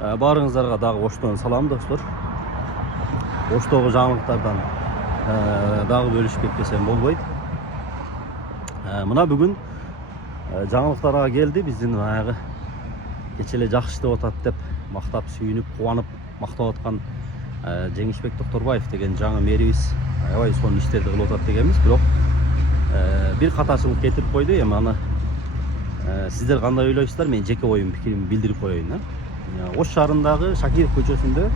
Баарыңыздарга дагы Оштон салам достор. Оштогу жаңылыктардан дагы бөлүшүп кетпесем болбойт. Мына бүгүн жаңылыктарга келди. Биздин баягы кече эле жакшы иштеп атат деп мактап, сүйүнүп, кубанып мактап аткан Жеңишбек Докторбаев деген жаңы мэрибиз аябай сонун иштерди кылып атат дегенбиз. Бирок бир катачылык кетирип койду. Эми аны сиздер кандай ойлойсуздар? Мен жеке оюм, пикиримди билдирип коеюн. Ош шаарындагы Шакиров көчөсүндө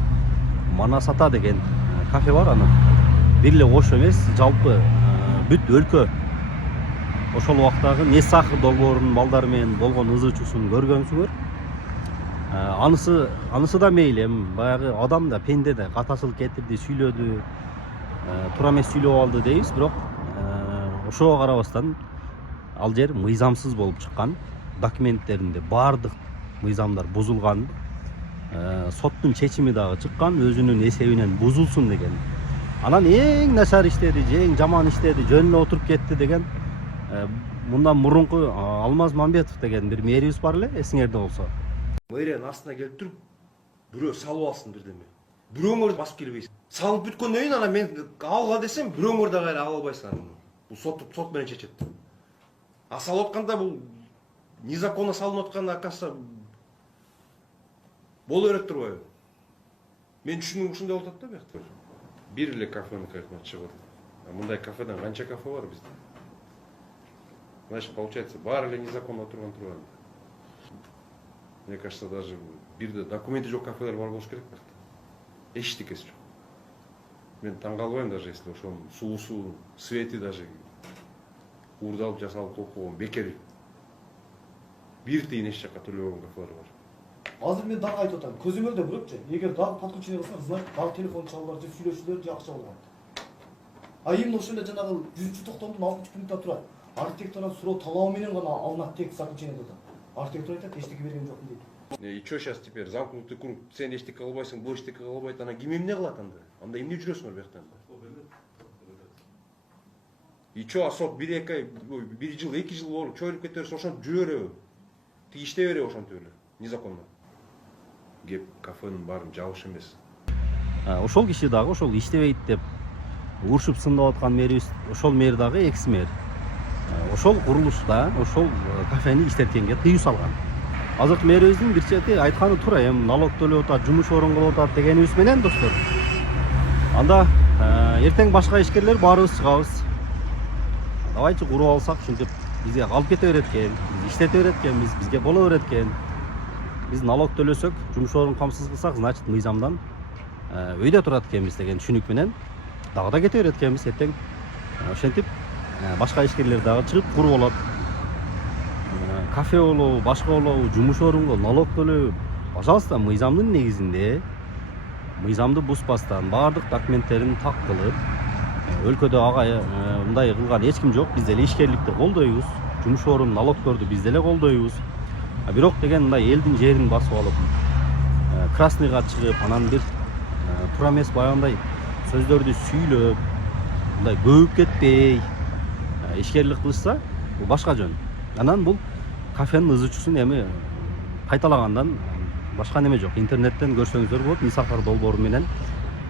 Манасата деген кафе бар. Аны бир эле Ош эмес, жалпы бүт өлкө ошол убактагы Несахыр долбоорунун балдары менен болгон ызы-чуусун көргөнсүңөр. Анысы да мейли, эми баягы адам да, пенде да катачылык кетирди, сүйлөдү, туура эмес сүйлөп алды дейбиз. Бирок ошого карабастан ал жер мыйзамсыз болуп чыккан. Документтеринде баардык мыйзамдар бузулган. Соттун чечими дагы чыккан, өзүнүн эсебинен бузулсун деген. Анан эң начар иштеди, эң жаман иштеди, жөнүнө отуруп кетти деген мындан мурунку Алмаз Мамбетов деген бир мэрибиз бар эле, эсиңерде болсо. Мэриянын астына келип туруп, бирөө салып алсын бирдеме. Бирөөңөр басып келбейсиң. Салып бүткөндөн кийин анан мен алга десем, бирөөңөр да кайра ала албайсың. Бул сот менен чечет. А салып атканда бул незаконно салынып аткан, оказывается, боло берет турбайбы? Мен түшүнүгүм ушундай болуп атат да биякта. Бир эле кафенин кайкына чыгып атат. Мындай кафеден канча кафе бар бизде? Значит, получается, баары эле незаконно турган. Мне кажется, даже бирде документи жок кафелер бар болуш керек биякта. Эчтекеси жок. Мен таң калбайм даже, если ошонун суусу, свети даже уурдалып жасалып коюп койгон бекер. Бир тыйын эч жакка төлөбөгөн кафелер бар. Азыр мен дагы айтып атам, көзөмөлдө көрөпчү. Эгер дагы подключение кылсаң, знак дагы телефон чалуулар же сүйлөшүүлөр же акча болот. А именно ошол эле жанагы 190 6 пунктта турат. Архитектордон суроо талабы менен гана алынат тек заключение да. Архитектор айтат, эчтеке берген жокмун дейт. И чё сейчас теперь? Замкнутый круг. Сен эчтеке кылбайсың, бул эчтеке кылбайт. Ана ким эмне кылат анда? Анда эмне жүрөсүңөр биякта? И чё, сот 1 жыл, 2 жыл болуп чөйрүп кете берсе, ошентип жүрө береби? Тиги иштей береби ошентип эле? Незаконно. Кеп кафенин баарын жабыш эмес. Ошол киши дагы ошол иштебейт деп урушуп сындап аткан мэрибиз, ошол мэр дагы экс-мэр. Ошол курулушта, ошол кафени иштеткенге тыюу салган. Азыркы мэрибиздин бир чети айтканы туура, эми налог төлөп атат, жумуш орун кылып атат дегенибиз менен достор. Анда эртең башка ишкерлер баарыбыз чыгабыз. Давайчы куруп алсак, ушинтип бизге калып кете берет экен, биз иштете берет экенбиз, бизге боло берет экен. Биз налог төлөсөк, жумуш орун камсыз кылсак, значит мыйзамдан өйдө турат экенбиз деген түшүнүк менен дагы да кете берет экенбиз. Эртең ошентип башка ишкерлер дагы чыгып куруп алат. Кафе болобу, башка болобу, жумуш орунго налог төлөп, пожалуйста, мыйзамдын негизинде, мыйзамды бузбастан баардык документтерин так кылып, өлкөдө ага мындай кылган эч ким жок. Биз деле ишкерликти колдойбуз, жумуш орун налогторду биз деле колдойбуз. Бирок деген мындай элдин жерин басып алып, красныйга чыгып, анан бир туура эмес баягындай сөздөрдү сүйлөп, мындай көбүп кетпей ишкерлик кылышса, бул башка жөн. Анан бул кафенин ызы-чуусун эми кайталагандан башка неме жок. Интернеттен көрсөңүздөр болот. Несахыр долбоору менен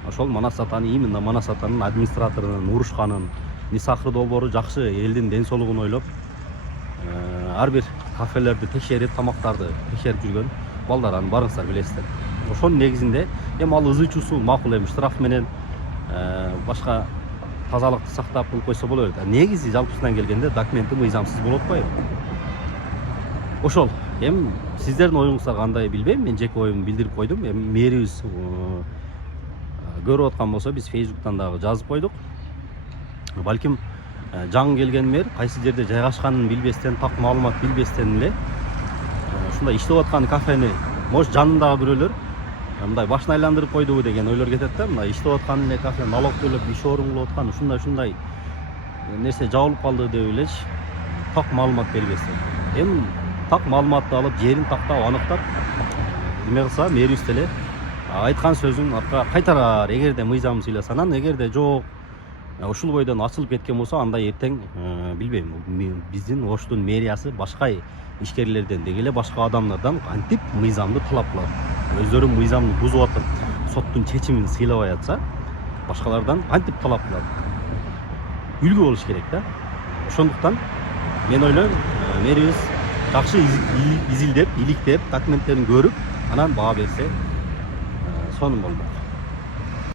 ошол Манасатаны, именно Манасатанын администраторунун урушканын, Несахыр долбоору жакшы элдин ден соолугун ойлоп, ар бир кафелерди текшерип, тамактарды текшерип жүргөн балдар, аны барыңыздар билесиздер. Ошонун негизинде эми ал ызы-чуусу макул, эми штраф менен башка тазалыкты сактап кылып койсо боло берет. Негизи жалпысынан келгенде документи мыйзамсыз болуп атпайбы? Ошол. Эми сиздердин оюңуздар кандай билбейм, мен жеке оюмду билдирип койдум. Эми мэрибиз көрүп аткан болсо, биз Facebooktан дагы жазып койдук. Балким жаңы келген мэр кайсы жерде жайгашканын билбестен, так маалымат билбестен эле ушундай иштеп аткан кафени, может жанындагы бирөөлөр мындай башын айландырып койдубу деген ойлор кетет да. Мындай иштеп аткан эле кафе налог төлөп иш орун кылып аткан, ушундай нерсе жабылып калды деп элечи так маалымат бербестен. Эми так маалыматты алып, жерин тактап, аныктап эме кылса, мэрибиз деле айткан сөзүн аркага кайтарар. Эгерде мыйзам сыйласа, анан эгерде жок, ушул бойдон ачылып кеткен болсо, анда эртең билбейм, биздин Оштун мэриясы башка ишкерлерден деги эле башка адамдардан кантип мыйзамды талап кылат. өздөрү мыйзамды бузуп атып соттун чечимин сыйлабай атса, башкалардан кантип талап кылат? Үлгү болуш керек да. Ошондуктан мен ойлойм, мэрибиз жакшы изилдеп, иликтеп, документтерин көрүп, анан баа берсе сонун болмок.